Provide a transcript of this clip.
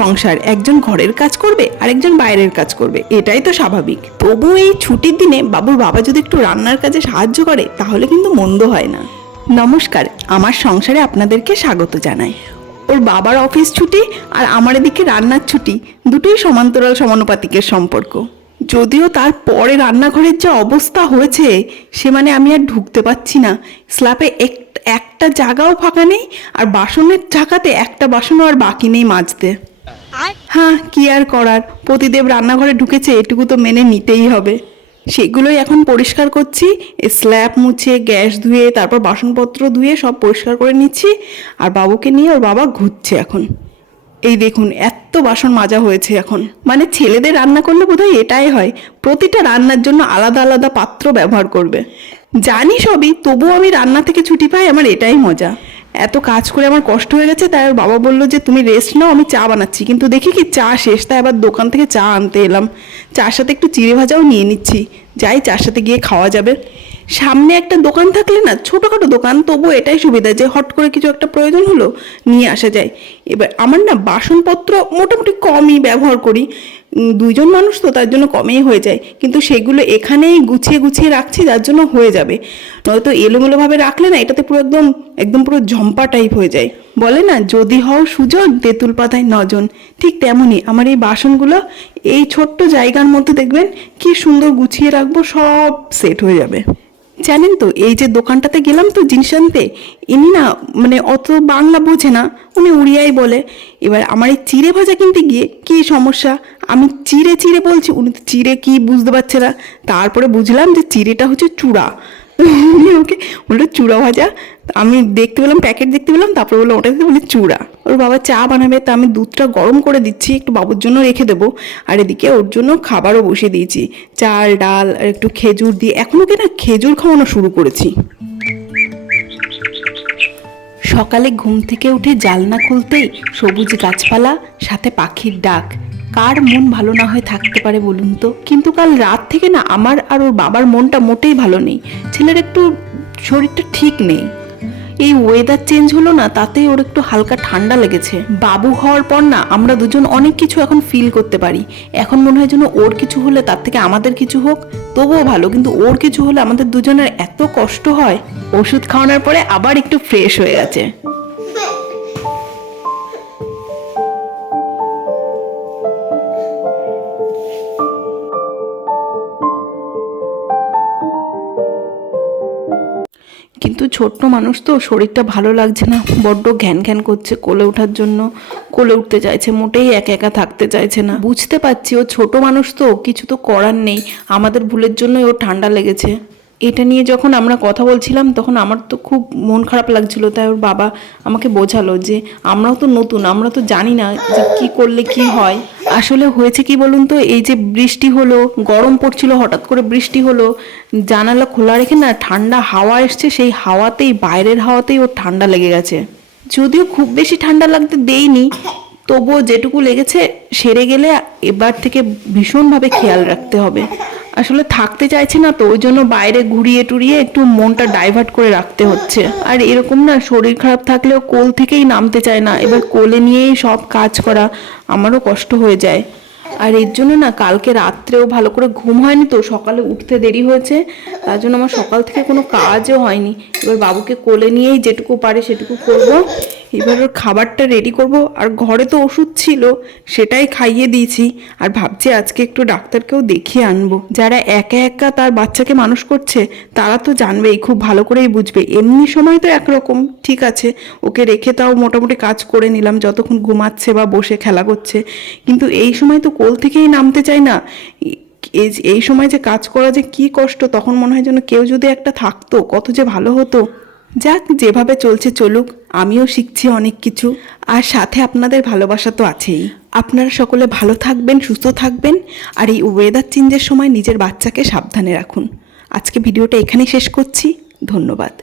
সংসার, একজন ঘরের কাজ করবে আর একজন বাইরের কাজ করবে। এটাই তো স্বাভাবিক। তবু এই ছুটির দিনে বাবুর বাবা যদি একটু রান্নার কাজে সাহায্য করে, তাহলে কিন্তু মন্দ হয় না। নমস্কার, আমার সংসারে আপনাদেরকে স্বাগত জানাই। ওর বাবার অফিস ছুটি আর আমার এদিকে রান্নার ছুটি, দুটোই সমান্তরাল সমানুপাতিকের সম্পর্ক। যদিও তার পরে রান্নাঘরের যে অবস্থা হয়েছে, সে মানে আমি আর ঢুকতে পাচ্ছি না। স্ল্যাপে এক, একটা জায়গাও ফাঁকা নেই, আর বাসনের ঢাকাতে একটা বাসনও আর বাকি নেই মাজতে। হ্যাঁ কি আর করার? প্রতিদেব রান্নাঘরে ঢুকেছে, এটুকু তো মেনে নিতেই হবে। সেগুলোই এখন পরিষ্কার করছি স্ল্যাব মুছে, গ্যাস ধুয়ে, তারপর বাসনপত্র ধুয়ে সব পরিষ্কার করে নিচ্ছি। আর বাবুকে নিয়ে ওর বাবা ঘুরছে এখন। এই দেখুন, এত বাসন মাজা হয়েছে এখন। মানে ছেলেদের রান্না করলে বোধহয় এটাই হয়, প্রতিটা রান্নার জন্য আলাদা আলাদা পাত্র ব্যবহার করবে। জানি সবই, তবুও আমি রান্না থেকে ছুটি পাই, আমার এটাই মজা। এত কাজ করে আমার কষ্ট হয়ে গেছে, তাই বাবা বলল যে, তুমি রেস্ট নাও, আমি চা বানাচ্ছি। কিন্তু দেখি কি, চা শেষ, তাই আবার দোকান থেকে চা আনতে এলাম। চার সাথে একটু চিড়ে ভাজাও নিয়ে নিচ্ছি। যাই, চার সাথে গিয়ে খাওয়া যাবে। সামনে একটা দোকান থাকলে না, ছোটোখাটো দোকান তবু এটাই সুবিধা যে, হট করে কিছু একটা প্রয়োজন হলো, নিয়ে আসা যায়। এবার আমার না বাসনপত্র মোটামুটি কমই ব্যবহার করি। দুইজন মানুষ তো, তার জন্য কমেই হয়ে যায়। কিন্তু সেগুলো এখানেই গুছিয়ে গুছিয়ে রাখছি, যার জন্য হয়ে যাবে। নয়তো এলোমেলোভাবে রাখলে না, এটাতে পুরো একদম একদম পুরো ঝম্পা টাইপ হয়ে যায়। বলে না, যদি হও সুজন, তেঁতুল পাতায় নজন। ঠিক তেমনই আমার এই বাসনগুলো, এই ছোট্ট জায়গার মধ্যে দেখবেন কি সুন্দর গুছিয়ে রাখব, সব সেট হয়ে যাবে। জানেন তো, এই যে দোকানটাতে গেলাম তো জিনিস আনতে, ইনি না মানে অত বাংলা বোঝে না, উনি উড়িয়াই বলে। এবার আমার এই চিড়ে ভাজা কিনতে গিয়ে কি সমস্যা? আমি চিড়ে চিড়ে বলছি, উনি তো চিড়ে কি বুঝতে পারছে না। তারপরে বুঝলাম যে চিড়েটা হচ্ছে চূড়া। উনি ওকে। বলল, চূড়া ভাজা। আমি দেখতে পেলাম, প্যাকেট দেখতে পেলাম, তারপরে বলল ওটাকে বলে চূড়া। ওর বাবা চা বানাবে, তা আমি দুধটা গরম করে দিচ্ছি, একটু বাবুর জন্য রেখে দেবো। আর এদিকে ওর জন্য খাবারও বসিয়ে দিয়েছি। চাল, ডাল আর একটু খেজুর দিয়ে এখন ওকে না খেজুর খাওয়ানো শুরু করেছি। সকালে ঘুম থেকে উঠে জালনা খুলতেই সবুজ গাছপালা, সাথে পাখির ডাক। কার মন ভালো না হয়ে থাকতে পারে বলুন তো? কিন্তু কাল রাত থেকে না আমার আর ওর বাবার মনটা মোটেই ভালো নেই। ছেলের একটু শরীরটা ঠিক নেই। এই ওয়েদার চেঞ্জ হলো না, তাতেই ওর একটু হালকা ঠান্ডা লেগেছে। বাবু হওয়ার পর না আমরা দুজন অনেক কিছু এখন ফিল করতে পারি। এখন মনে হয় যেন ওর কিছু হলে তার থেকে আমাদের কিছু হোক, তবুও ভালো। কিন্তু ওর কিছু হলে আমাদের দুজনের এত কষ্ট হয়, ওষুধ খাওয়ানোর পরে আবার একটু ফ্রেশ হয়ে গেছে। কিন্তু ছোট্ট মানুষ তো শরীরটা ভালো লাগছে না। বড্ড ঘ্যান ঘ্যান করছে কোলে ওঠার জন্য। কোলে উঠতে চাইছে, মোটেই একা একা থাকতে চাইছে না। বুঝতে পারছি, ও ছোট মানুষ তো, কিছু তো করার নেই। আমাদের ভুলের জন্যই ও ঠান্ডা লেগেছে। এটা নিয়ে যখন আমরা কথা বলছিলাম, তখন আমার তো খুব মন খারাপ লাগছিল। তাই ওর বাবা আমাকে বোঝালো যে, আমরাও তো নতুন, আমরা তো জানি না যে কি করলে কি হয়। আসলে হয়েছে কি বলুন তো, এই যে বৃষ্টি হলো, গরম পড়ছিল, হঠাৎ করে বৃষ্টি হলো, জানালা খোলা রেখে না ঠান্ডা হাওয়া এসছে, সেই হাওয়াতেই, বাইরের হাওয়াতেই ওর ঠান্ডা লেগে গেছে। যদিও খুব বেশি ঠান্ডা লাগতে দেইনি, তবুও যেটুকু লেগেছে, সেরে গেলে এবার থেকে ভীষণভাবে খেয়াল রাখতে হবে। আসলে থাকতে চাইছে না তো ওই জন্য বাইরে ঘুরিয়ে টুরিয়ে একটু মনটা ডাইভার্ট করে রাখতে হচ্ছে। আর এরকম না, শরীর খারাপ থাকলেও কোল থেকেই নামতে চায় না, এবার কোলে নিয়েই সব কাজ করা আমারও কষ্ট হয়ে যায়। আর এর জন্য না কালকে রাত্রেও ভালো করে ঘুম হয়নি তো, সকালে উঠতে দেরি হয়েছে, তার জন্য আমার সকাল থেকে কোনো কাজও হয়নি। এবার বাবুকে কোলে নিয়েই যেটুকু পারে সেটুকু করব। এবার ওর খাবারটা রেডি করব, আর ঘরে তো ওষুধ ছিল, সেটাই খাইয়ে দিয়েছি। আর ভাবছি আজকে একটু ডাক্তারকেও দেখিয়ে আনব। যারা একা একা তার বাচ্চাকে মানুষ করছে, তারা তো জানবেই, খুব ভালো করেই বুঝবে। এমনি সময় তো একরকম, ঠিক আছে, ওকে রেখে তাও মোটামুটি কাজ করে নিলাম, যতক্ষণ ঘুমাচ্ছে বা বসে খেলা করছে। কিন্তু এই সময় তো কোল থেকেই নামতে চাই না। এই সময় যে কাজ করা যে কি কষ্ট, তখন মনে হয় যেন কেউ যদি একটা থাকতো, কত যে ভালো হতো। যাক, যেভাবে চলছে চলুক, আমিও শিখছি অনেক কিছু। আর সাথে আপনাদের ভালোবাসা তো আছেই। আপনারা সকলে ভালো থাকবেন, সুস্থ থাকবেন, আর এই ওয়েদার চেঞ্জের সময় নিজের বাচ্চাকে সাবধানে রাখুন। আজকে ভিডিওটা এখানেই শেষ করছি। ধন্যবাদ।